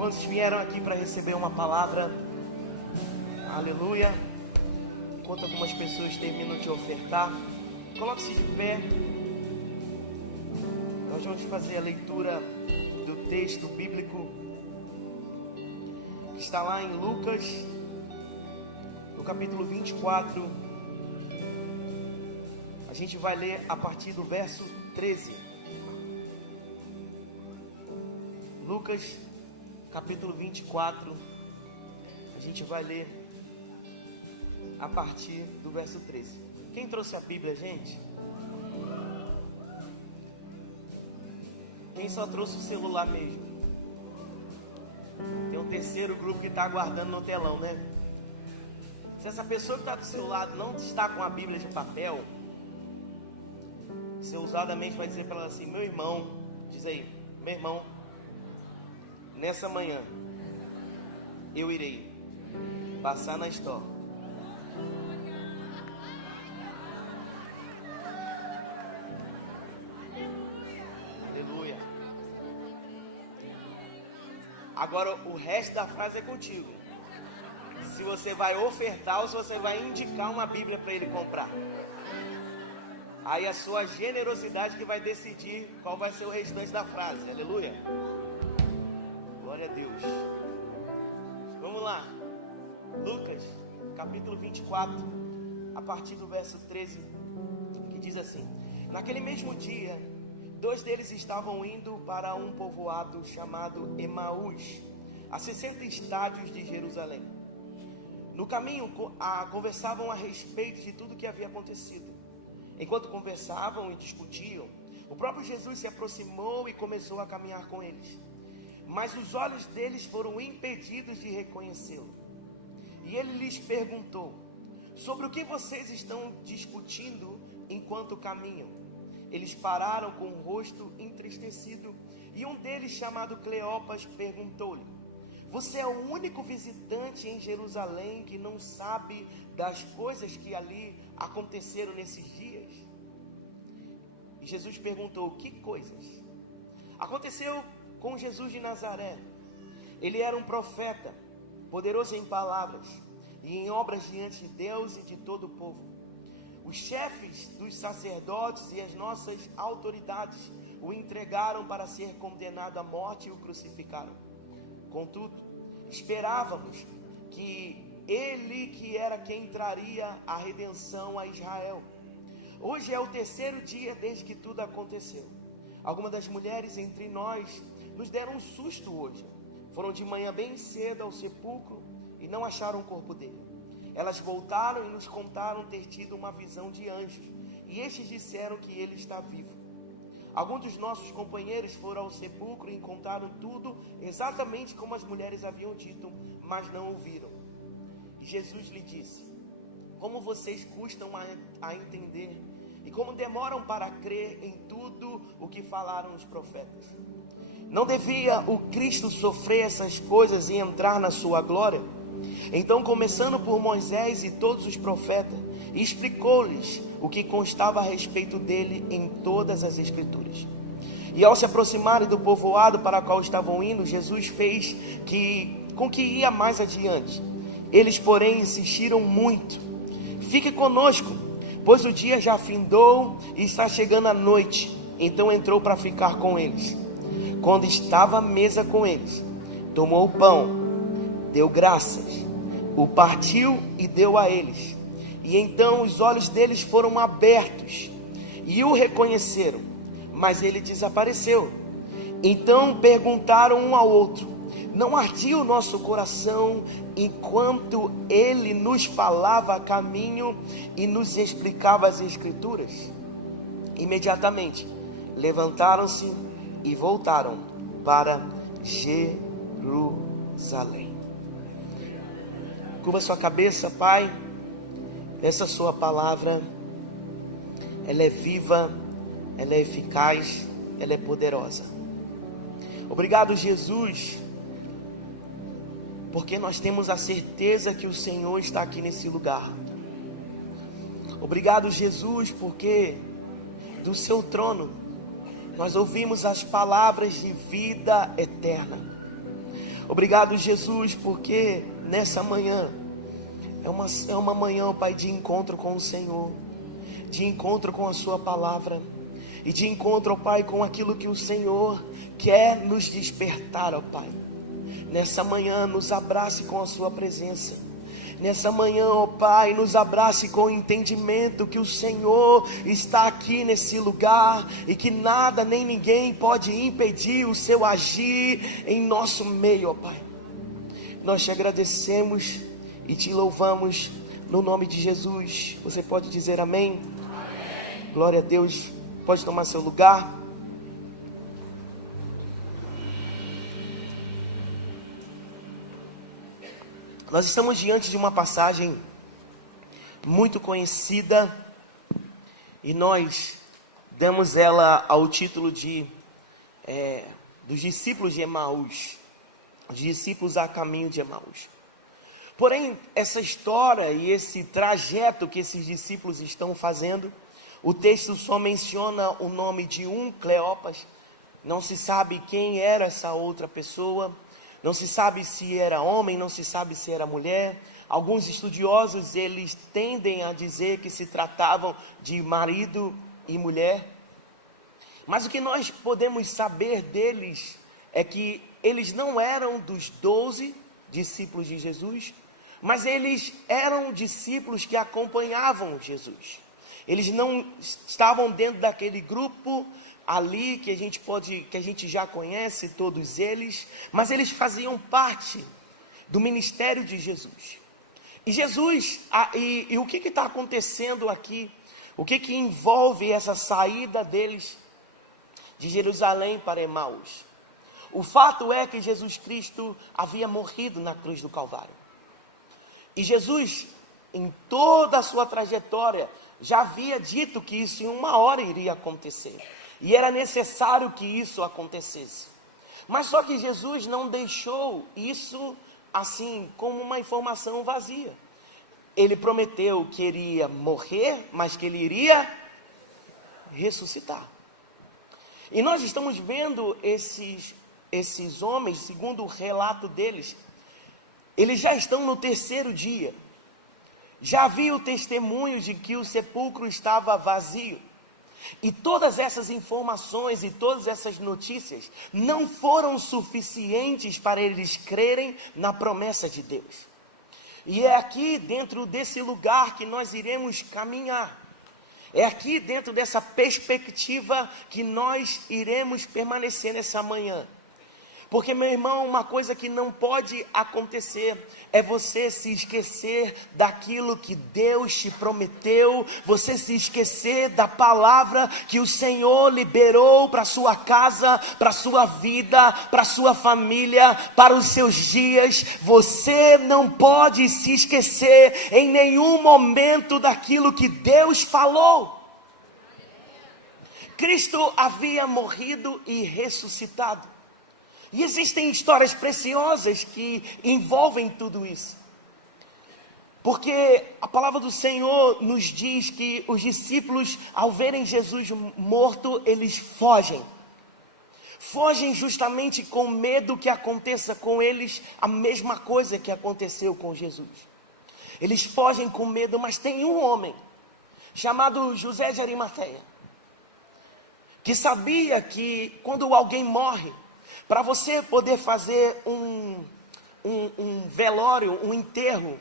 Quantos vieram aqui para receber uma palavra? Aleluia. Enquanto algumas pessoas terminam de ofertar, coloque-se de pé. Nós vamos fazer a leitura do texto bíblico que está lá em Lucas, no capítulo 24. A gente vai ler a partir do verso 13. Lucas, capítulo 24. A gente vai ler a partir do verso 13. Quem trouxe a Bíblia, gente? Quem só trouxe o celular mesmo? Tem um terceiro grupo que está aguardando no telão, né? Se essa pessoa que está do seu lado não está com a Bíblia de papel, você ousadamente vai dizer para ela assim: meu irmão, diz aí, meu irmão, nessa manhã eu irei passar na store. Aleluia. Agora o resto da frase é contigo. Se você vai ofertar ou se você vai indicar uma Bíblia para ele comprar. Aí a sua generosidade que vai decidir qual vai ser o restante da frase. Aleluia. Glória a Deus. Vamos lá. Lucas, capítulo 24, a partir do verso 13, que diz assim: naquele mesmo dia, dois deles estavam indo para um povoado chamado Emaús, a 60 estádios de Jerusalém. No caminho, conversavam a respeito de tudo que havia acontecido. Enquanto conversavam e discutiam, o próprio Jesus se aproximou e começou a caminhar com eles. Mas os olhos deles foram impedidos de reconhecê-lo. E ele lhes perguntou: sobre o que vocês estão discutindo enquanto caminham? Eles pararam com o rosto entristecido, e um deles, chamado Cleopas, perguntou-lhe: você é o único visitante em Jerusalém que não sabe das coisas que ali aconteceram nesses dias? E Jesus perguntou: que coisas? Aconteceu com Jesus de Nazaré. Ele era um profeta, poderoso em palavras e em obras diante de Deus e de todo o povo. Os chefes dos sacerdotes e as nossas autoridades o entregaram para ser condenado à morte e o crucificaram. Contudo, esperávamos que ele, que era quem traria a redenção a Israel. Hoje é o terceiro dia desde que tudo aconteceu. Algumas das mulheres entre nós nos deram um susto hoje. Foram de manhã bem cedo ao sepulcro e não acharam o corpo dele. Elas voltaram e nos contaram ter tido uma visão de anjos, e estes disseram que ele está vivo. Alguns dos nossos companheiros foram ao sepulcro e contaram tudo exatamente como as mulheres haviam dito, mas não ouviram. E Jesus lhe disse: como vocês custam a entender e como demoram para crer em tudo o que falaram os profetas. Não devia o Cristo sofrer essas coisas e entrar na sua glória? Então, começando por Moisés e todos os profetas, explicou-lhes o que constava a respeito dele em todas as escrituras. E ao se aproximarem do povoado para o qual estavam indo, Jesus fez com que ia mais adiante. Eles, porém, insistiram muito: fique conosco, pois o dia já findou e está chegando a noite. Então entrou para ficar com eles. Quando estava à mesa com eles, tomou o pão, deu graças, o partiu e deu a eles. E então os olhos deles foram abertos e o reconheceram, mas ele desapareceu. Então perguntaram um ao outro: não ardia o nosso coração enquanto ele nos falava a caminho e nos explicava as escrituras? Imediatamente levantaram-se e voltaram para Jerusalém. Curva sua cabeça, Pai. Essa sua palavra, ela é viva, ela é eficaz, ela é poderosa. Obrigado, Jesus, porque nós temos a certeza que o Senhor está aqui nesse lugar. Obrigado, Jesus, porque do seu trono nós ouvimos as palavras de vida eterna. Obrigado, Jesus, porque nessa manhã é uma manhã, ó Pai, de encontro com o Senhor, de encontro com a Sua palavra, e de encontro, ó Pai, com aquilo que o Senhor quer nos despertar, ó Pai. Nessa manhã, nos abrace com a Sua presença. Nessa manhã, ó Pai, nos abrace com o entendimento que o Senhor está aqui nesse lugar e que nada nem ninguém pode impedir o Seu agir em nosso meio, ó Pai. Nós te agradecemos e te louvamos no nome de Jesus. Você pode dizer amém? Amém. Glória a Deus. Pode tomar seu lugar. Nós estamos diante de uma passagem muito conhecida e nós damos ela ao título de dos discípulos de Emaús, os discípulos a caminho de Emaús. Porém, essa história e esse trajeto que esses discípulos estão fazendo, o texto só menciona o nome de um, Cleopas. Não se sabe quem era essa outra pessoa. Não se sabe se era homem, não se sabe se era mulher. Alguns estudiosos, eles tendem a dizer que se tratavam de marido e mulher. Mas o que nós podemos saber deles é que eles não eram dos 12 discípulos de Jesus, mas eles eram discípulos que acompanhavam Jesus. Eles não estavam dentro daquele grupo ali que a gente já conhece todos eles, mas eles faziam parte do ministério de Jesus. E Jesus, e o que está acontecendo aqui? O que envolve essa saída deles de Jerusalém para Emaús? O fato é que Jesus Cristo havia morrido na cruz do Calvário. E Jesus, em toda a sua trajetória, já havia dito que isso em uma hora iria acontecer. E era necessário que isso acontecesse. Mas só que Jesus não deixou isso assim como uma informação vazia. Ele prometeu que iria morrer, mas que ele iria ressuscitar. E nós estamos vendo esses homens, segundo o relato deles, eles já estão no 3º dia. Já havia o testemunho de que o sepulcro estava vazio. E todas essas informações e todas essas notícias não foram suficientes para eles crerem na promessa de Deus. E é aqui dentro desse lugar que nós iremos caminhar. É aqui dentro dessa perspectiva que nós iremos permanecer nessa manhã. Porque, meu irmão, uma coisa que não pode acontecer é você se esquecer daquilo que Deus te prometeu, você se esquecer da palavra que o Senhor liberou para a sua casa, para a sua vida, para a sua família, para os seus dias. Você não pode se esquecer em nenhum momento daquilo que Deus falou. Cristo havia morrido e ressuscitado. E existem histórias preciosas que envolvem tudo isso. Porque a palavra do Senhor nos diz que os discípulos, ao verem Jesus morto, eles fogem. Fogem justamente com medo que aconteça com eles a mesma coisa que aconteceu com Jesus. Eles fogem com medo, mas tem um homem chamado José de Arimateia, que sabia que quando alguém morre, para você poder fazer um velório, um enterro,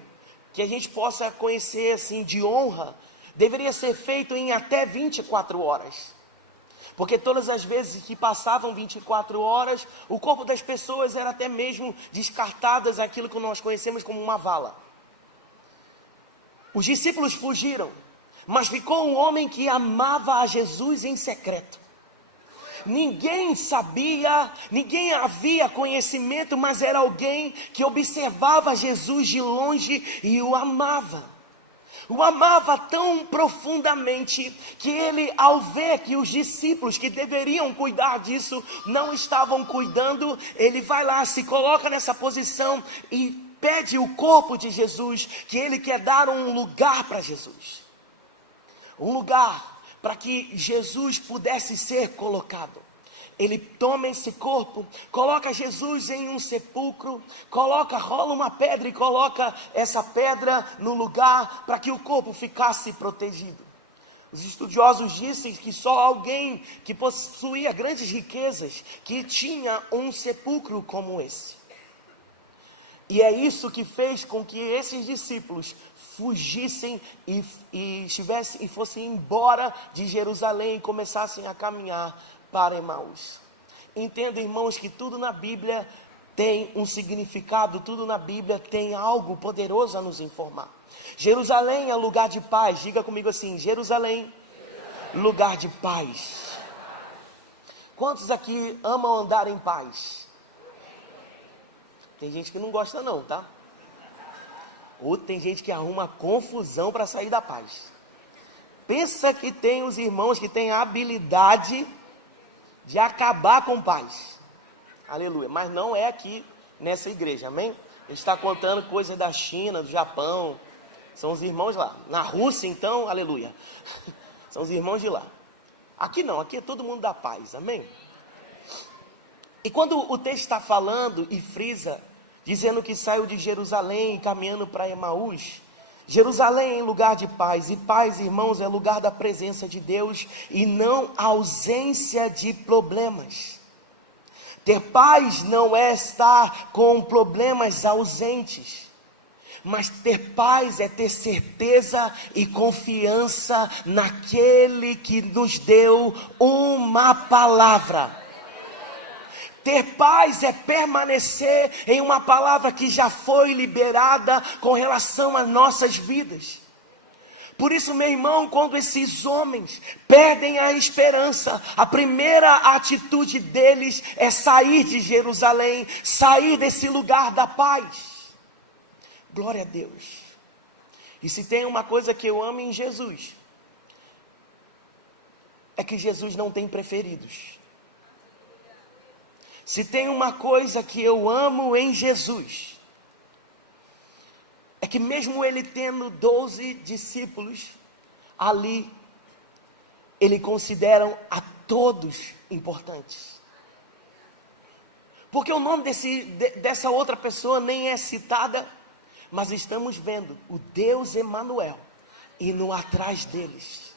que a gente possa conhecer assim de honra, deveria ser feito em até 24 horas. Porque todas as vezes que passavam 24 horas, o corpo das pessoas era até mesmo descartadas, aquilo que nós conhecemos como uma vala. Os discípulos fugiram, mas ficou um homem que amava a Jesus em secreto. Ninguém sabia, ninguém havia conhecimento, mas era alguém que observava Jesus de longe e o amava. O amava tão profundamente que ele, ao ver que os discípulos que deveriam cuidar disso não estavam cuidando, ele vai lá, se coloca nessa posição e pede o corpo de Jesus, que ele quer dar um lugar para Jesus. Um lugar para que Jesus pudesse ser colocado. ele toma esse corpo, coloca Jesus em um sepulcro, rola uma pedra e coloca essa pedra no lugar para que o corpo ficasse protegido. Os estudiosos dizem que só alguém que possuía grandes riquezas, que tinha um sepulcro como esse. E é isso que fez com que esses discípulos fugissem e fossem embora de Jerusalém e começassem a caminhar para Emaús. Entenda, irmãos, que tudo na Bíblia tem um significado, tudo na Bíblia tem algo poderoso a nos informar. Jerusalém é lugar de paz. Diga comigo assim: Jerusalém, lugar de paz. Quantos aqui amam andar em paz? Tem gente que não gosta não, tá? Ou tem gente que arruma confusão para sair da paz. Pensa que tem os irmãos que têm a habilidade de acabar com paz. Aleluia. Mas não é aqui nessa igreja, amém? A gente está contando coisas da China, do Japão. São os irmãos lá. Na Rússia, então, aleluia. São os irmãos de lá. Aqui não, aqui é todo mundo da paz, amém? E quando o texto está falando e frisa, dizendo que saiu de Jerusalém caminhando para Emaús, Jerusalém é lugar de paz, e paz, irmãos, é lugar da presença de Deus e não ausência de problemas. Ter paz não é estar com problemas ausentes, mas ter paz é ter certeza e confiança naquele que nos deu uma palavra. Ter paz é permanecer em uma palavra que já foi liberada com relação às nossas vidas. Por isso, meu irmão, quando esses homens perdem a esperança, a primeira atitude deles é sair de Jerusalém, sair desse lugar da paz. Glória a Deus. E se tem uma coisa que eu amo em Jesus, é que Jesus não tem preferidos. Se tem uma coisa que eu amo em Jesus, é que mesmo ele tendo 12 discípulos, ali, ele considera a todos importantes. Porque o nome dessa outra pessoa nem é citada, mas estamos vendo o Deus Emanuel indo atrás deles.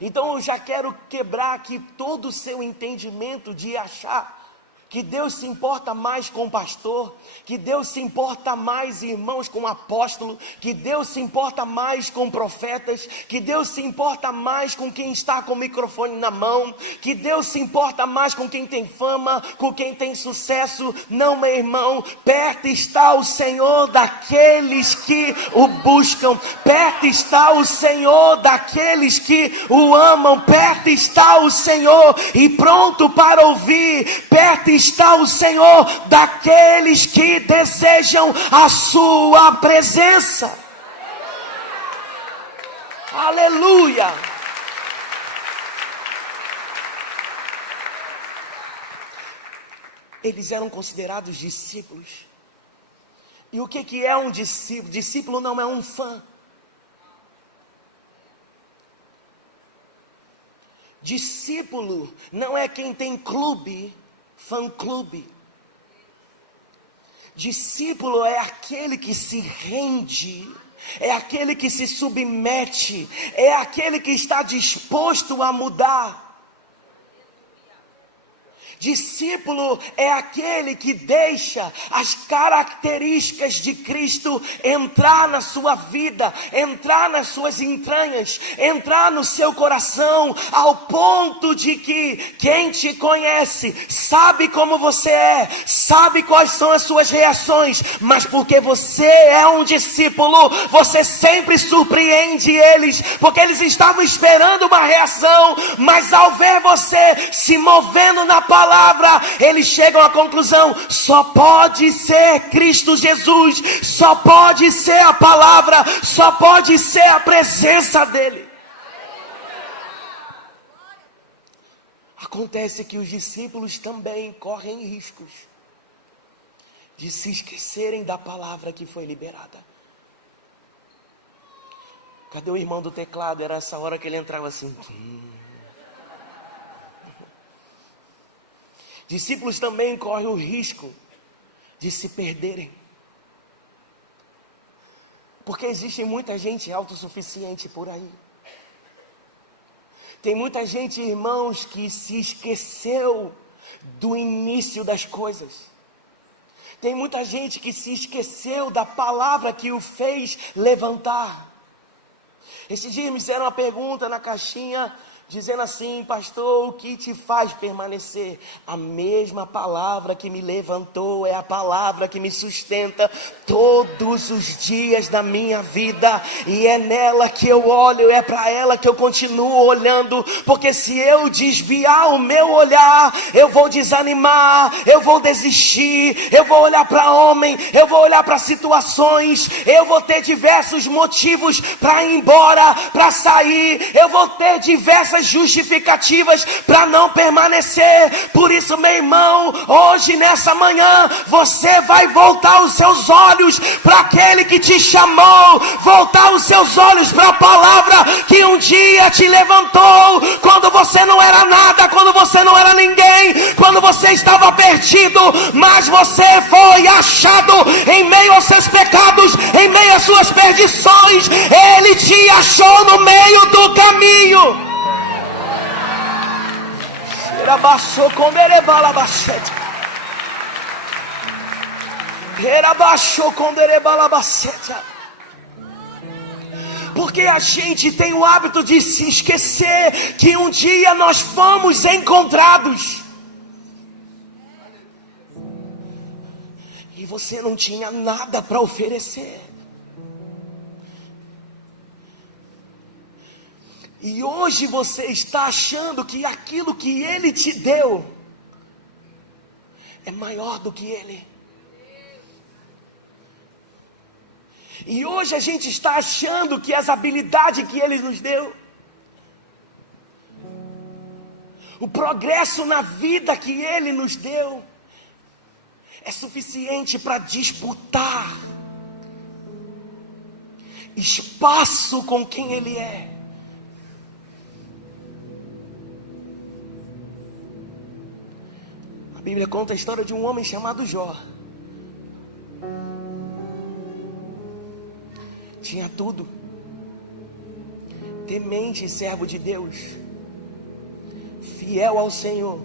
Então eu já quero quebrar aqui todo o seu entendimento de achar que Deus se importa mais com o pastor, que Deus se importa mais, irmãos, com o apóstolo, que Deus se importa mais com profetas, que Deus se importa mais com quem está com o microfone na mão, que Deus se importa mais com quem tem fama, com quem tem sucesso. Não, meu irmão, perto está o Senhor daqueles que o buscam, perto está o Senhor daqueles que o amam, perto está o Senhor e pronto para ouvir, perto está o Senhor daqueles que desejam a sua presença. Aleluia. Eles eram considerados discípulos. E o que é um discípulo? Discípulo não é um fã. Discípulo não é quem tem clube, fã-clube. Discípulo é aquele que se rende, é aquele que se submete, é aquele que está disposto a mudar. Discípulo é aquele que deixa as características de Cristo entrar na sua vida, entrar nas suas entranhas, entrar no seu coração, ao ponto de que quem te conhece sabe como você é, sabe quais são as suas reações, mas porque você é um discípulo, você sempre surpreende eles, porque eles estavam esperando uma reação, mas ao ver você se movendo na palavra, eles chegam à conclusão: só pode ser Cristo Jesus, só pode ser a palavra, só pode ser a presença dele. Acontece que os discípulos também correm riscos de se esquecerem da palavra que foi liberada. Cadê o irmão do teclado? Era essa hora que ele entrava assim. discípulos também correm o risco de se perderem. Porque existe muita gente autossuficiente por aí. Tem muita gente, irmãos, que se esqueceu do início das coisas. Tem muita gente que se esqueceu da palavra que o fez levantar. Esse dia me fizeram uma pergunta na caixinha, dizendo assim: pastor, o que te faz permanecer? A mesma palavra que me levantou é a palavra que me sustenta todos os dias da minha vida, e é nela que eu olho, é para ela que eu continuo olhando, porque se eu desviar o meu olhar, eu vou desanimar, eu vou desistir, eu vou olhar para homem, eu vou olhar para situações, eu vou ter diversos motivos para ir embora, para sair, eu vou ter diversas justificativas para não permanecer. Por isso, meu irmão, hoje nessa manhã você vai voltar os seus olhos para aquele que te chamou, voltar os seus olhos para a palavra que um dia te levantou, quando você não era nada, quando você não era ninguém, quando você estava perdido, mas você foi achado em meio aos seus pecados, em meio às suas perdições. Ele te achou no meio do caminho. Porque a gente tem o hábito de se esquecer que um dia nós fomos encontrados e você não tinha nada para oferecer. E hoje você está achando que aquilo que Ele te deu é maior do que Ele. E hoje a gente está achando que as habilidades que Ele nos deu, o progresso na vida que Ele nos deu, é suficiente para disputar espaço com quem Ele é. A Bíblia conta a história de um homem chamado Jó. Tinha tudo, temente e servo de Deus, fiel ao Senhor,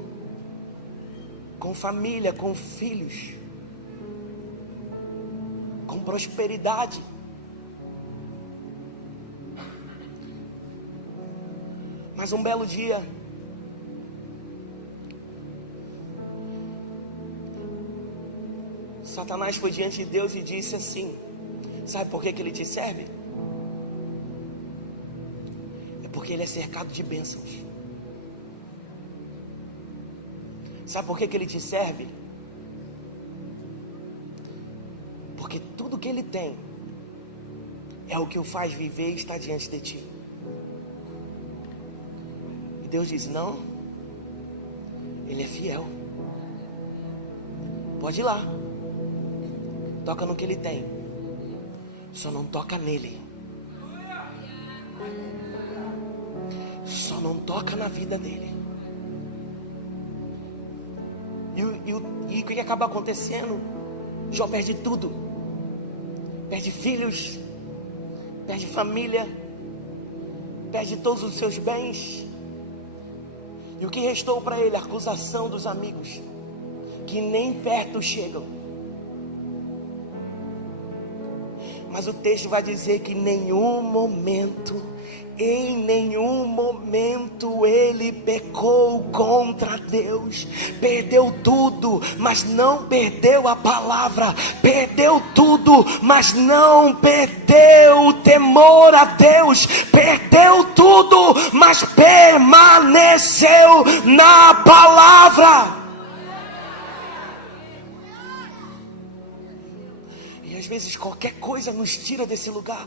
com família, com filhos, com prosperidade. Mas um belo dia, Satanás foi diante de Deus e disse assim: sabe por que ele te serve? É porque ele é cercado de bênçãos. Sabe por que ele te serve? Porque tudo que ele tem é o que o faz viver e estar diante de ti. E Deus diz: não, ele é fiel. Pode ir lá, toca no que ele tem, só não toca nele. Só não toca na vida dele. E o que acaba acontecendo? Jó perde tudo. Perde filhos, perde família, perde todos os seus bens. E o que restou para ele? A acusação dos amigos, que nem perto chegam. Mas o texto vai dizer que em nenhum momento ele pecou contra Deus. Perdeu tudo, mas não perdeu a palavra. Perdeu tudo, mas não perdeu o temor a Deus. Perdeu tudo, mas permaneceu na palavra. Às vezes qualquer coisa nos tira desse lugar.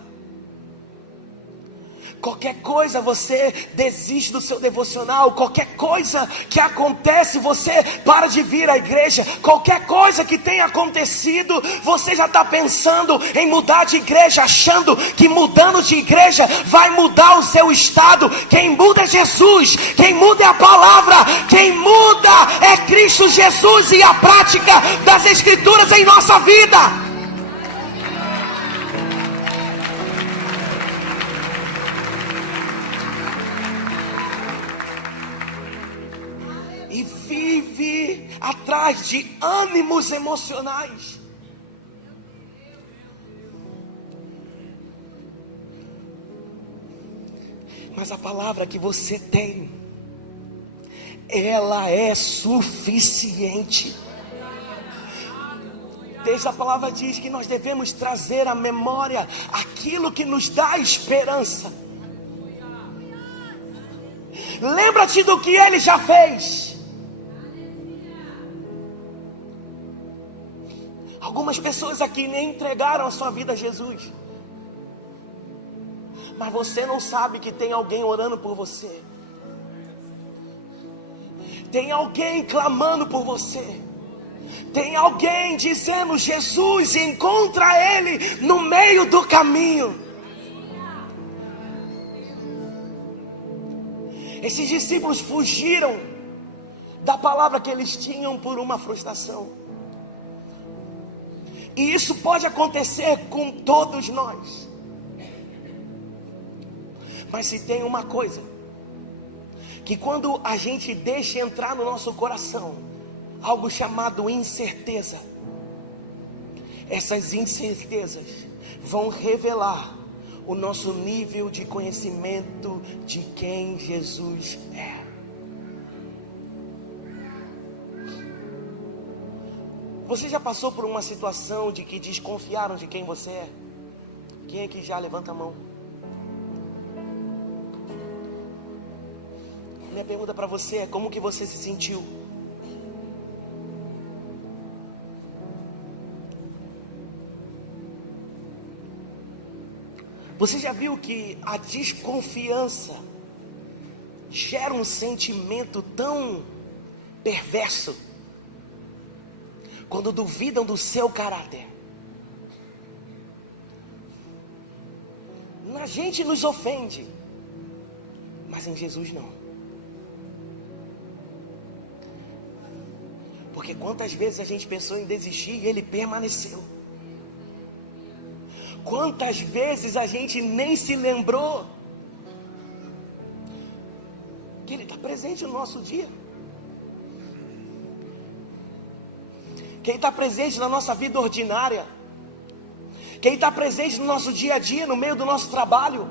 Qualquer coisa você desiste do seu devocional. Qualquer coisa que acontece, você para de vir à igreja. Qualquer coisa que tenha acontecido, você já está pensando em mudar de igreja, achando que mudando de igreja vai mudar o seu estado. Quem muda é Jesus, quem muda é a palavra, quem muda é Cristo Jesus e a prática das Escrituras em nossa vida. Vive atrás de ânimos emocionais. Mas a palavra que você tem, ela é suficiente. Desde a palavra diz que nós devemos trazer à memória aquilo que nos dá esperança. Lembra-te do que Ele já fez. Algumas pessoas aqui nem entregaram a sua vida a Jesus, mas você não sabe que tem alguém orando por você. Tem alguém clamando por você. Tem alguém dizendo: Jesus, encontra Ele no meio do caminho. Esses discípulos fugiram da palavra que eles tinham por uma frustração. E isso pode acontecer com todos nós. Mas se tem uma coisa, que quando a gente deixa entrar no nosso coração algo chamado incerteza, essas incertezas vão revelar o nosso nível de conhecimento de quem Jesus é. Você já passou por uma situação de que desconfiaram de quem você é? Quem é que já levanta a mão? Minha pergunta para você é: como que você se sentiu? Você já viu que a desconfiança gera um sentimento tão perverso? Quando duvidam do seu caráter. Na gente nos ofende, mas em Jesus não. Porque quantas vezes a gente pensou em desistir e Ele permaneceu. Quantas vezes a gente nem se lembrou que Ele está presente no nosso dia. Que Ele está presente na nossa vida ordinária. Que Ele está presente no nosso dia a dia, no meio do nosso trabalho.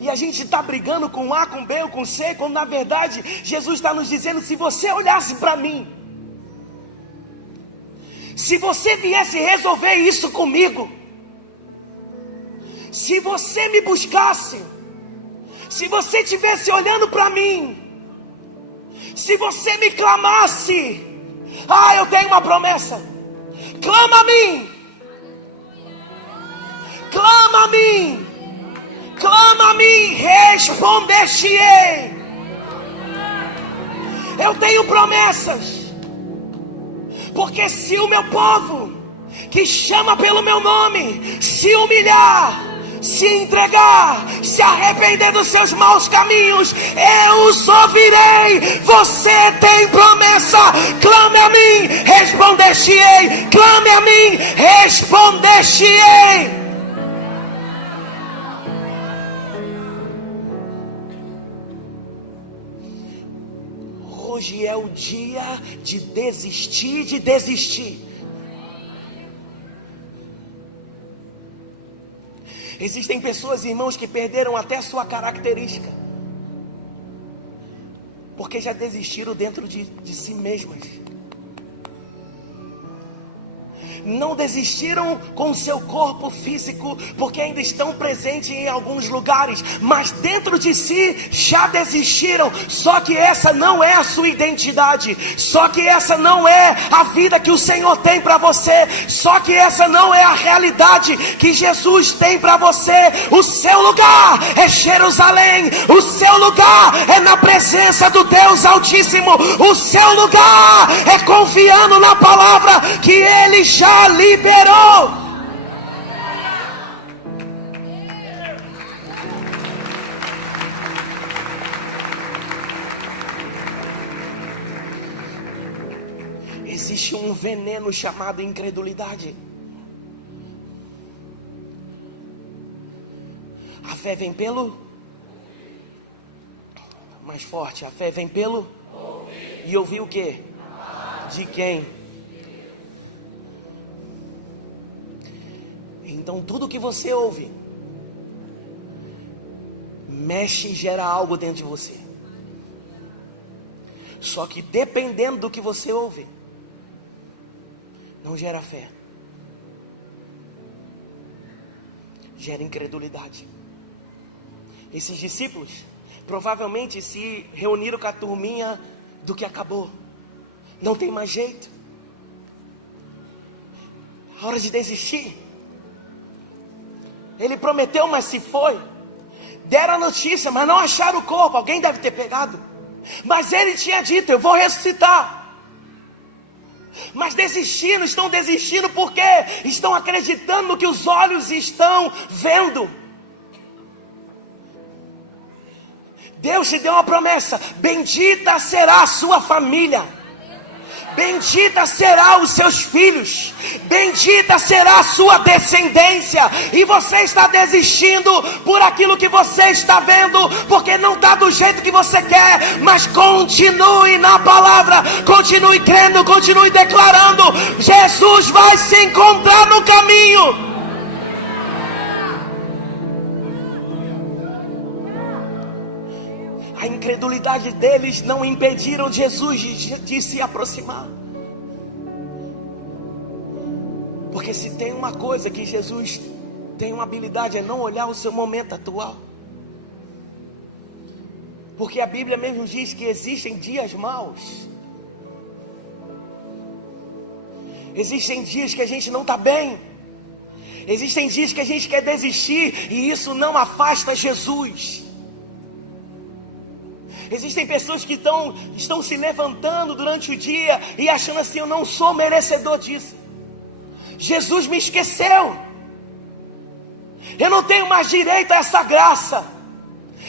E a gente está brigando com A, com B ou com C, quando na verdade Jesus está nos dizendo: se você olhasse para mim, se você viesse resolver isso comigo, se você me buscasse, se você estivesse olhando para mim, se você me clamasse, eu tenho uma promessa. Clama a mim. Clama a mim. Clama a mim. Responder-te-ei. Eu tenho promessas. Porque se o meu povo, que chama pelo meu nome, se humilhar, se entregar, se arrepender dos seus maus caminhos, eu os ouvirei. Você tem promessa. Clame a mim, responder-te-ei. Clame a mim, responder-te-ei. Hoje é o dia de desistir. Existem pessoas, irmãos, que perderam até a sua característica, porque já desistiram dentro de si mesmas. não desistiram com o seu corpo físico, porque ainda estão presentes em alguns lugares, mas dentro de si já desistiram. Só que essa não é a sua identidade, só que essa não é a vida que o Senhor tem para você, só que essa não é a realidade que Jesus tem para você. O seu lugar é Jerusalém, o seu lugar é na presença do Deus Altíssimo, o seu lugar é confiando na palavra que Ele já liberou. Existe um veneno chamado incredulidade. A fé vem pelo? Mais forte. A fé vem pelo? E ouvir o quê? De quem? Então tudo que você ouve mexe e gera algo dentro de você. Só que dependendo do que você ouve, não gera fé, gera incredulidade. Esses discípulos provavelmente se reuniram com a turminha do que acabou, não tem mais jeito, a hora de desistir. Ele prometeu, mas se foi. Deram a notícia, mas não acharam o corpo. Alguém deve ter pegado. Mas ele tinha dito: eu vou ressuscitar. Mas desistiram, estão desistindo porque estão acreditando no que os olhos estão vendo. Deus te deu uma promessa: bendita será a sua família, bendita será os seus filhos, bendita será a sua descendência. E você está desistindo por aquilo que você está vendo, porque não está do jeito que você quer. Mas continue na palavra, continue crendo, continue declarando. Jesus vai se encontrar no caminho. A incredulidade deles não impediram Jesus de se aproximar. Porque se tem uma coisa que Jesus tem uma habilidade, é não olhar o seu momento atual. Porque a Bíblia mesmo diz que existem dias maus. Existem dias que a gente não está bem. Existem dias que a gente quer desistir, e isso não afasta Jesus. Existem pessoas que estão se levantando durante o dia e achando assim: eu não sou merecedor disso. Jesus me esqueceu. Eu não tenho mais direito a essa graça.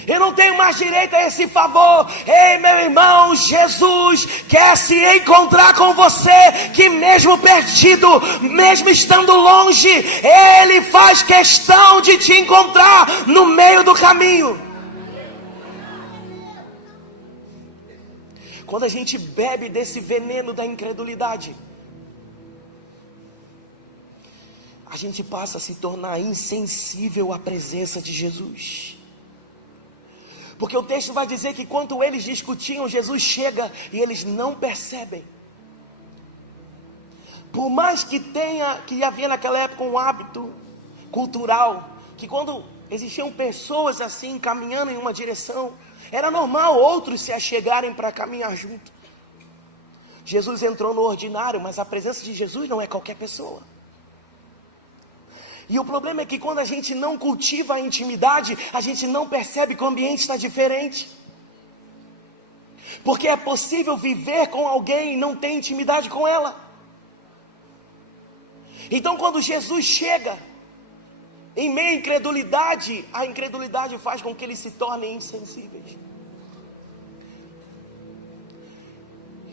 Eu não tenho mais direito a esse favor. Ei, meu irmão, Jesus quer se encontrar com você, que mesmo perdido, mesmo estando longe, Ele faz questão de te encontrar no meio do caminho. Quando a gente bebe desse veneno da incredulidade, a gente passa a se tornar insensível à presença de Jesus. Porque o texto vai dizer que quando eles discutiam, Jesus chega e eles não percebem. Por mais que havia naquela época um hábito cultural, que quando existiam pessoas assim caminhando em uma direção, era normal outros se achegarem para caminhar junto. Jesus entrou no ordinário, mas a presença de Jesus não é qualquer pessoa. E o problema é que quando a gente não cultiva a intimidade, a gente não percebe que o ambiente está diferente. Porque é possível viver com alguém e não ter intimidade com ela. Então quando Jesus chega, em meio à incredulidade, a incredulidade faz com que eles se tornem insensíveis.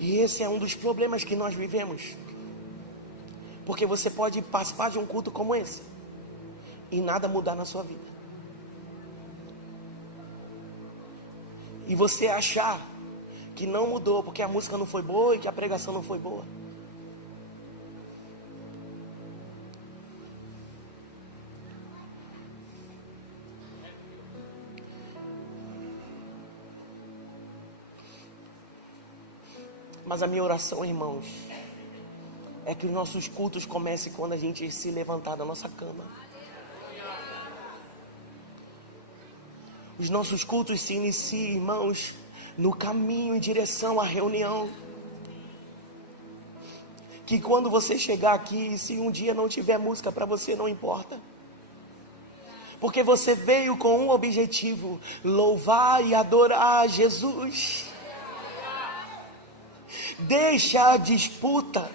E esse é um dos problemas que nós vivemos. Porque você pode participar de um culto como esse e nada mudar na sua vida. E você achar que não mudou porque a música não foi boa e que a pregação não foi boa. Mas a minha oração, irmãos, é que os nossos cultos comecem quando a gente se levantar da nossa cama. Os nossos cultos se iniciam, irmãos, no caminho em direção à reunião. Que quando você chegar aqui, se um dia não tiver música para você, não importa. Porque você veio com um objetivo: louvar e adorar Jesus. Deixa a disputa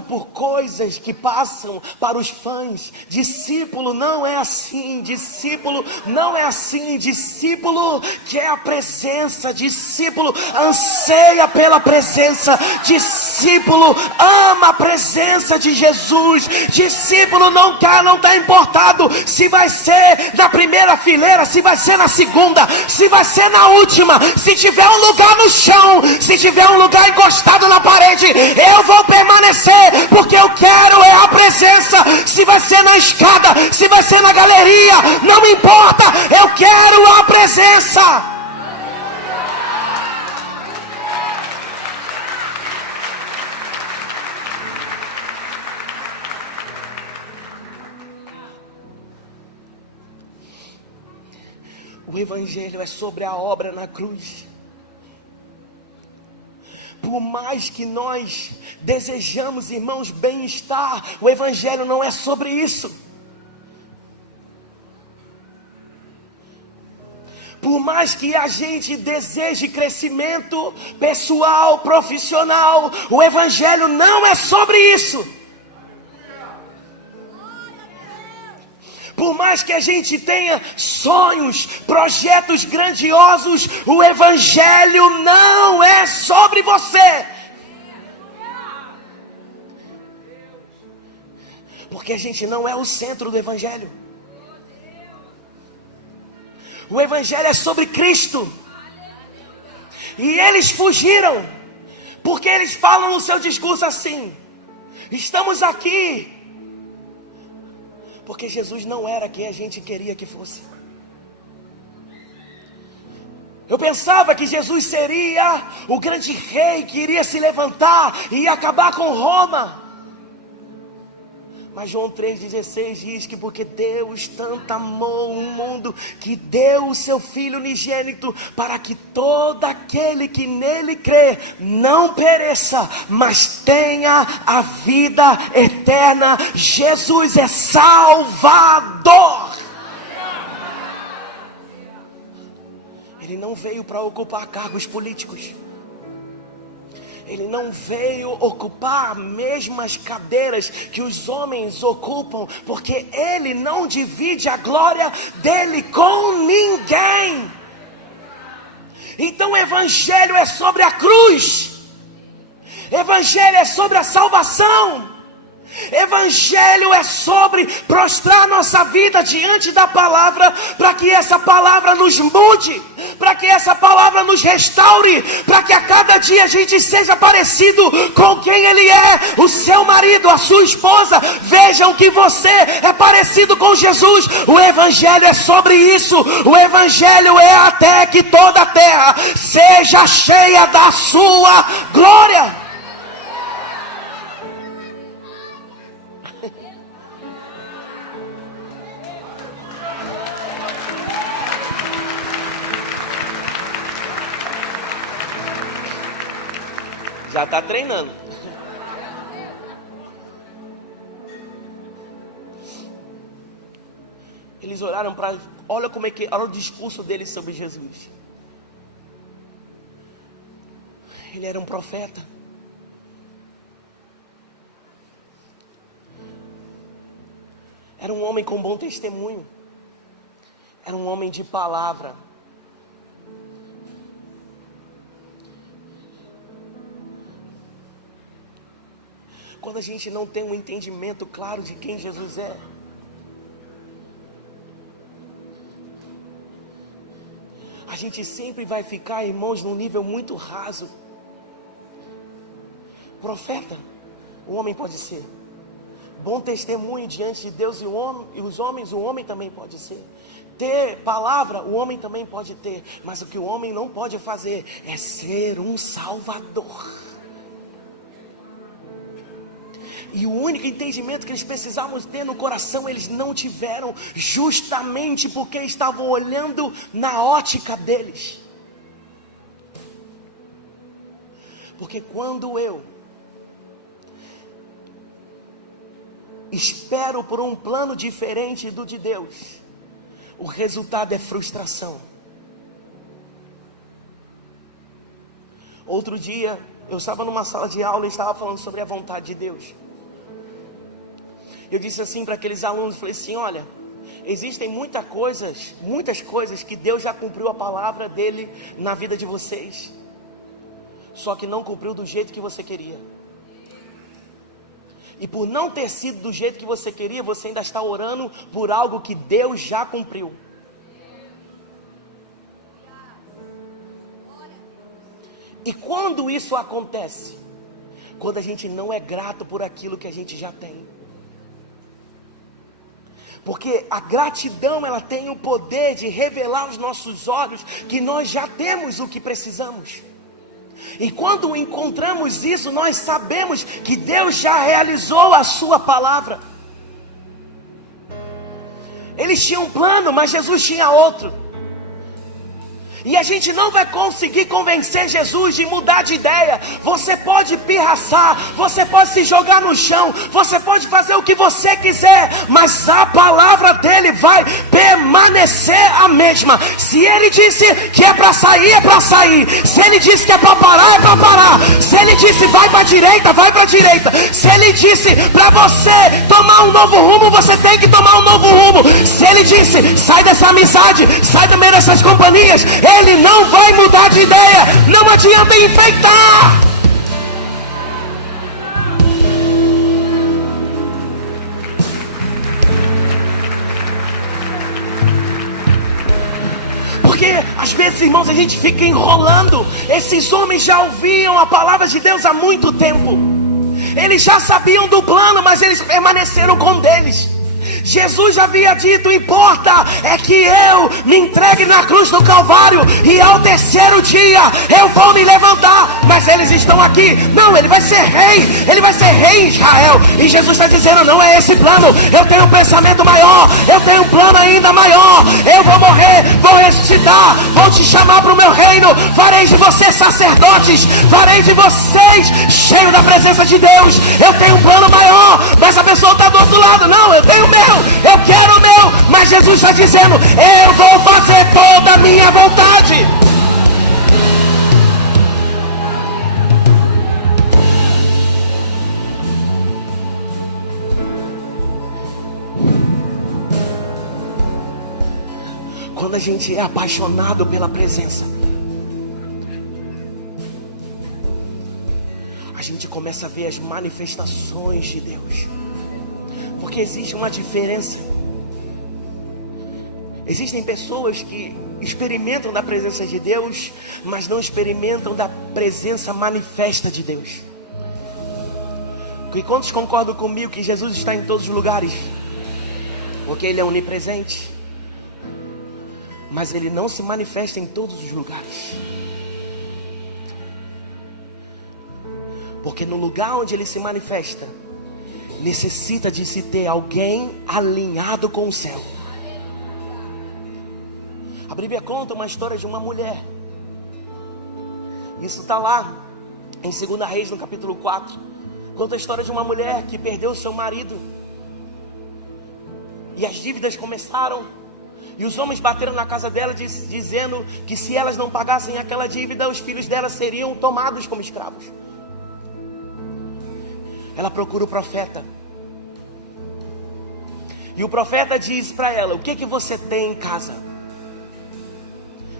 por coisas que passam para os fãs. Discípulo não é assim, discípulo não é assim. Discípulo quer a presença, discípulo anseia pela presença, discípulo ama a presença de Jesus. Discípulo não está importado se vai ser na primeira fileira, se vai ser na segunda, se vai ser na última. Se tiver um lugar no chão, se tiver um lugar encostado na parede, eu vou permanecer, porque eu quero é a presença. Se vai ser na escada, se vai ser na galeria, não me importa, eu quero a presença. O Evangelho é sobre a obra na cruz. Por mais que nós desejamos, irmãos, bem-estar, o Evangelho não é sobre isso. Por mais que a gente deseje crescimento pessoal, profissional, o Evangelho não é sobre isso. Por mais que a gente tenha sonhos, projetos grandiosos, o Evangelho não é sobre você. Porque a gente não é o centro do Evangelho. O Evangelho é sobre Cristo. E eles fugiram, porque eles falam no seu discurso assim: estamos aqui porque Jesus não era quem a gente queria que fosse. Eu pensava que Jesus seria o grande rei que iria se levantar e ia acabar com Roma. Mas João 3,16 diz que porque Deus tanto amou o mundo, que deu o seu Filho unigênito, para que todo aquele que nele crê não pereça, mas tenha a vida eterna. Jesus é Salvador. Ele não veio para ocupar cargos políticos. Ele não veio ocupar as mesmas cadeiras que os homens ocupam, porque Ele não divide a glória dele com ninguém. Então o Evangelho é sobre a cruz. Evangelho é sobre a salvação. Evangelho é sobre prostrar nossa vida diante da palavra, para que essa palavra nos mude, para que essa palavra nos restaure, para que a cada dia a gente seja parecido com quem Ele é. O seu marido, a sua esposa, vejam que você é parecido com Jesus. O Evangelho é sobre isso. O Evangelho é até que toda a terra seja cheia da sua glória. Já está treinando. Eles olharam para... Olha como é que... Olha o discurso deles sobre Jesus. Ele era um profeta. Era um homem com bom testemunho. Era um homem de palavra. Quando a gente não tem um entendimento claro de quem Jesus é, a gente sempre vai ficar, irmãos, num nível muito raso. Profeta, o homem pode ser. Bom testemunho diante de Deus e os homens, o homem também pode ser. Ter palavra, o homem também pode ter. Mas o que o homem não pode fazer é ser um salvador. E o único entendimento que eles precisavam ter no coração, eles não tiveram, justamente porque estavam olhando na ótica deles. Porque quando eu espero por um plano diferente do de Deus, o resultado é frustração. Outro dia, eu estava numa sala de aula e estava falando sobre a vontade de Deus. Eu disse assim para aqueles alunos, falei assim, olha, existem muitas coisas que Deus já cumpriu a palavra dele na vida de vocês, só que não cumpriu do jeito que você queria. E por não ter sido do jeito que você queria, você ainda está orando por algo que Deus já cumpriu. E quando isso acontece? Quando a gente não é grato por aquilo que a gente já tem. Porque a gratidão, ela tem o poder de revelar aos nossos olhos que nós já temos o que precisamos. E quando encontramos isso, nós sabemos que Deus já realizou a sua palavra. Eles tinham um plano, mas Jesus tinha outro. E a gente não vai conseguir convencer Jesus de mudar de ideia. Você pode pirraçar, você pode se jogar no chão, você pode fazer o que você quiser, mas a palavra dele vai permanecer a mesma. Se ele disse que é para sair, é para sair. Se ele disse que é para parar, é para parar. Se ele disse vai para a direita, vai para a direita. Se ele disse para você tomar um novo rumo, você tem que tomar um novo rumo. Se ele disse sai dessa amizade, sai do meio dessas companhias, ele não vai mudar de ideia. Não adianta enfeitar. Porque às vezes, irmãos, a gente fica enrolando. Esses homens já ouviam a palavra de Deus há muito tempo. Eles já sabiam do plano, mas eles permaneceram com deles. Jesus já havia dito, importa é que eu me entregue na cruz do Calvário e ao terceiro dia eu vou me levantar. Mas eles estão aqui, não, ele vai ser rei em Israel. E Jesus está dizendo, não é esse plano, eu tenho um pensamento maior, eu tenho um plano ainda maior. Eu vou morrer, vou ressuscitar, vou te chamar para o meu reino, farei de vocês sacerdotes, farei de vocês cheio da presença de Deus. Eu tenho um plano maior, mas a pessoa está do outro lado, não, eu tenho o meu. Eu quero o meu, mas Jesus está dizendo, eu vou fazer toda a minha vontade. Quando a gente é apaixonado pela presença, a gente começa a ver as manifestações de Deus. Porque existe uma diferença. Existem pessoas que experimentam da presença de Deus, mas não experimentam da presença manifesta de Deus. E quantos concordam comigo que Jesus está em todos os lugares? Porque Ele é onipresente, mas Ele não se manifesta em todos os lugares. Porque no lugar onde Ele se manifesta, necessita de se ter alguém alinhado com o céu. A Bíblia conta uma história de uma mulher. Isso está lá em 2 Reis, no capítulo 4. Conta a história de uma mulher que perdeu seu marido. E as dívidas começaram. E os homens bateram na casa dela dizendo que se elas não pagassem aquela dívida, os filhos dela seriam tomados como escravos. Ela procura o profeta. E o profeta diz para ela, o que você tem em casa?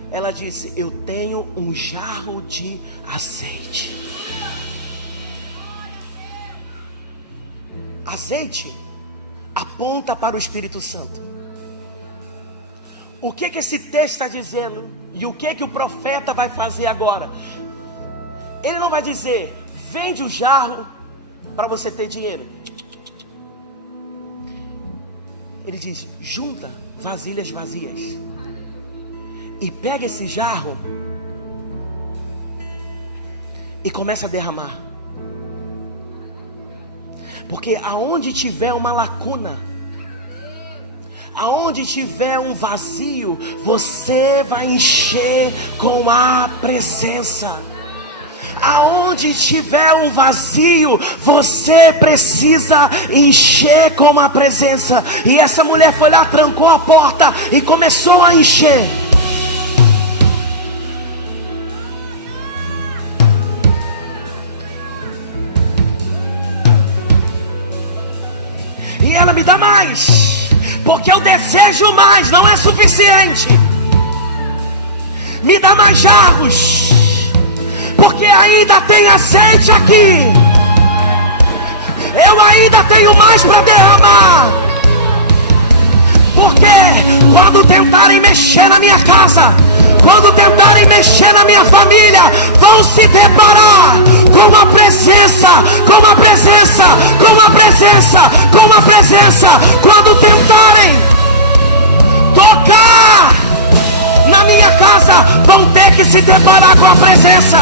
Ela disse, eu tenho um jarro de azeite. Azeite aponta para o Espírito Santo. O que esse texto está dizendo? E o que o profeta vai fazer agora? Ele não vai dizer, vende o jarro para você ter dinheiro. Ele diz, junta vasilhas vazias e pega esse jarro e começa a derramar. Porque aonde tiver uma lacuna, aonde tiver um vazio, você vai encher com a presença. Aonde tiver um vazio, você precisa encher com a presença. E essa mulher foi lá, trancou a porta e começou a encher. E ela me dá mais, porque eu desejo mais, não é suficiente. Me dá mais jarros, porque ainda tem azeite aqui. Eu ainda tenho mais para derramar. Porque quando tentarem mexer na minha casa, quando tentarem mexer na minha família, vão se deparar com a presença, com a presença, com a presença, com a presença. Quando tentarem tocar na minha casa, vão ter que se deparar com a presença.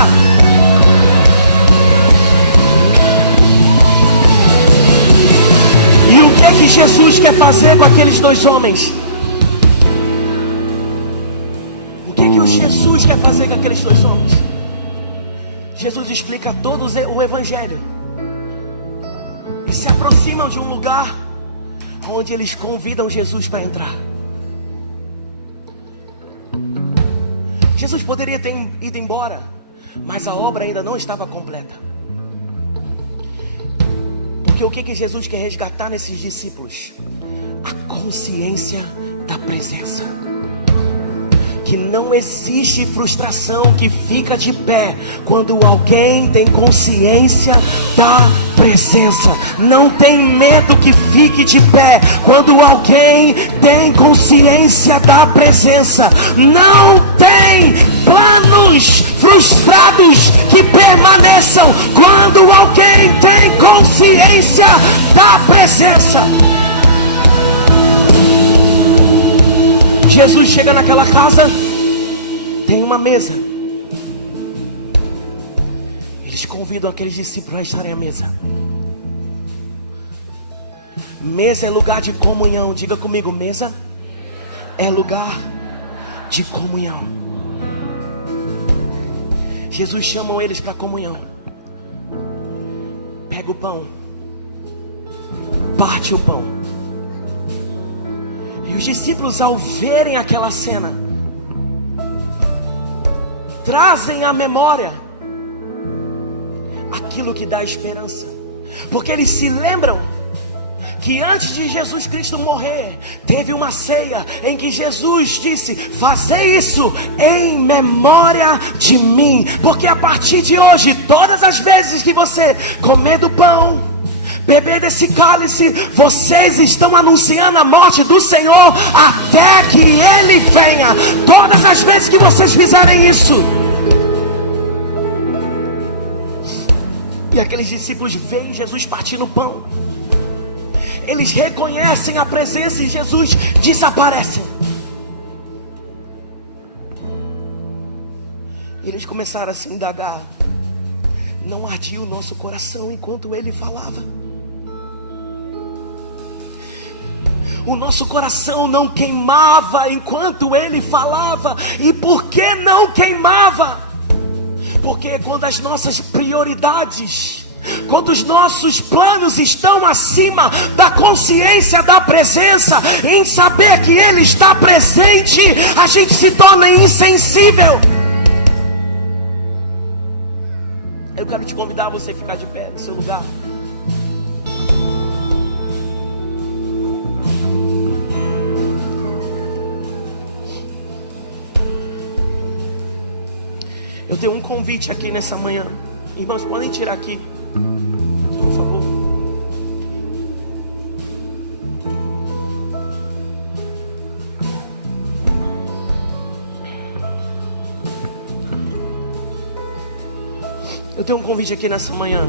E o que Jesus quer fazer com aqueles dois homens? O que Jesus quer fazer com aqueles dois homens? Jesus explica todo o evangelho. E se aproximam de um lugar onde eles convidam Jesus para entrar. Jesus poderia ter ido embora, mas a obra ainda não estava completa. Porque o que Jesus quer resgatar nesses discípulos? A consciência da presença. Que não existe frustração que fica de pé quando alguém tem consciência da presença. Não tem medo que fique de pé quando alguém tem consciência da presença. Não tem planos frustrados que permaneçam quando alguém tem consciência da presença. Jesus chega naquela casa, tem uma mesa. Eles convidam aqueles discípulos a estarem à mesa. Mesa é lugar de comunhão. Diga comigo, mesa é lugar de comunhão. Jesus chama eles para comunhão. Pega o pão, parte o pão. E os discípulos, ao verem aquela cena, trazem à memória aquilo que dá esperança. Porque eles se lembram que antes de Jesus Cristo morrer, teve uma ceia em que Jesus disse: fazei isso em memória de mim. Porque a partir de hoje, todas as vezes que você comer do pão, beber desse cálice, vocês estão anunciando a morte do Senhor até que Ele venha. Todas as vezes que vocês fizerem isso. E aqueles discípulos veem Jesus partindo o pão. Eles reconhecem a presença e Jesus desaparece. Eles começaram a se indagar. Não ardia o nosso coração enquanto Ele falava? O nosso coração não queimava enquanto Ele falava. E por que não queimava? Porque quando as nossas prioridades, quando os nossos planos estão acima da consciência da presença, em saber que Ele está presente, a gente se torna insensível. Eu quero te convidar a você ficar de pé no seu lugar. Eu tenho um convite aqui nessa manhã. Irmãos, podem tirar aqui, por favor. Eu tenho um convite aqui nessa manhã.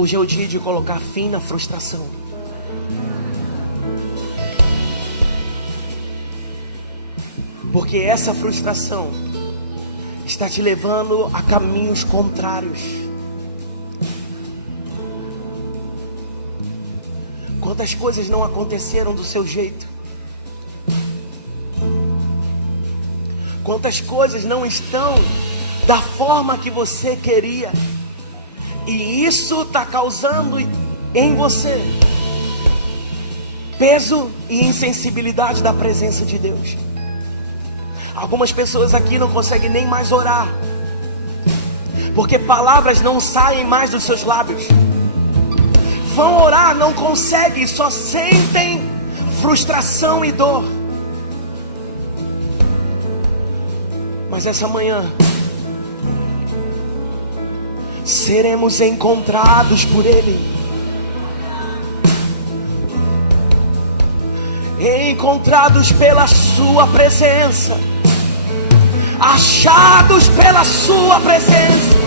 Hoje é o dia de colocar fim na frustração. Porque essa frustração está te levando a caminhos contrários. Quantas coisas não aconteceram do seu jeito? Quantas coisas não estão da forma que você queria? E isso está causando em você peso e insensibilidade da presença de Deus. Algumas pessoas aqui não conseguem nem mais orar, porque palavras não saem mais dos seus lábios. Vão orar, não conseguem, só sentem frustração e dor. Mas essa manhã seremos encontrados por Ele, encontrados pela Sua presença, achados pela Sua presença,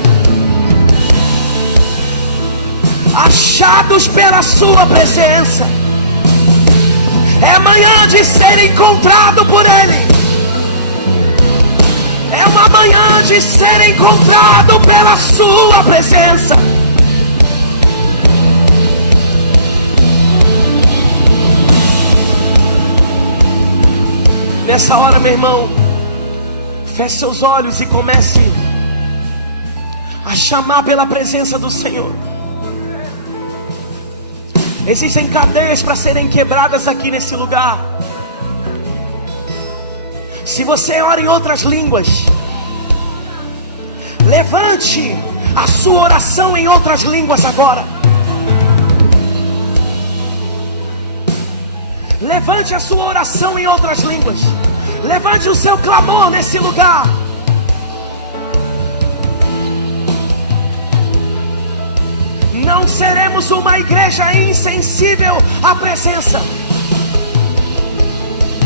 achados pela Sua presença. É manhã de ser encontrado por Ele. É uma manhã de ser encontrado pela Sua presença. Nessa hora, meu irmão, feche seus olhos e comece a chamar pela presença do Senhor. Existem cadeias para serem quebradas aqui nesse lugar. Se você ora em outras línguas, levante a sua oração em outras línguas agora. Levante a sua oração em outras línguas. Levante o seu clamor nesse lugar. Não seremos uma igreja insensível à presença.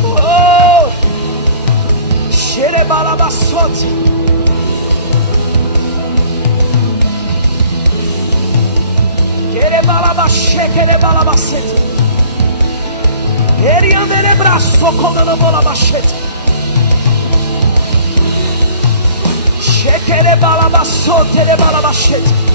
Oh! Xerebalabassote. Querebalabaxe, querebalabacete. Eriandelebraço, conanabolabachete. Xequerebalabassote, erebalabachete.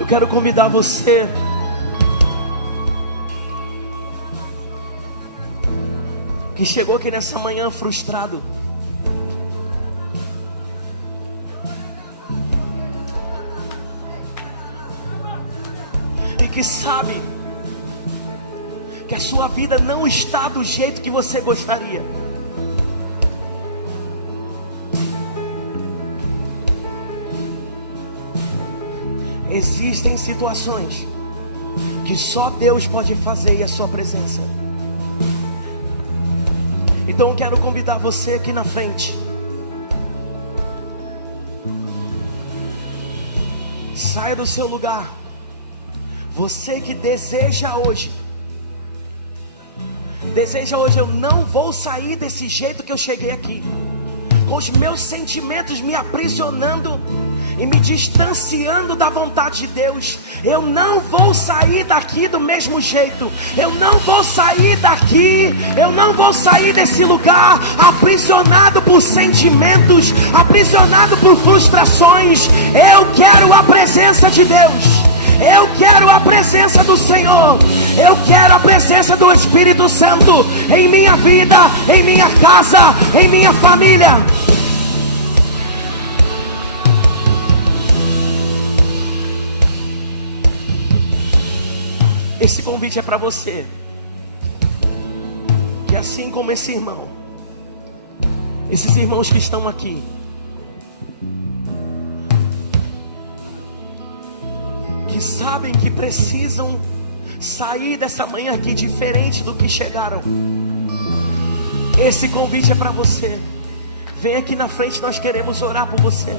Eu quero convidar você que chegou aqui nessa manhã frustrado, e que sabe que a sua vida não está do jeito que você gostaria. Existem situações que só Deus pode fazer e a sua presença. Então eu quero convidar você aqui na frente. Saia do seu lugar. Você que deseja hoje, eu não vou sair desse jeito que eu cheguei aqui, com os meus sentimentos me aprisionando e me distanciando da vontade de Deus. Eu não vou sair daqui do mesmo jeito. Eu não vou sair daqui. Eu não vou sair desse lugar aprisionado por sentimentos, aprisionado por frustrações. Eu quero a presença de Deus. Eu quero a presença do Senhor. Eu quero a presença do Espírito Santo em minha vida, em minha casa, em minha família. Esse convite é para você. Que assim como esse irmão, esses irmãos que estão aqui, que sabem que precisam sair dessa manhã aqui diferente do que chegaram. Esse convite é para você. Vem aqui na frente, nós queremos orar por você.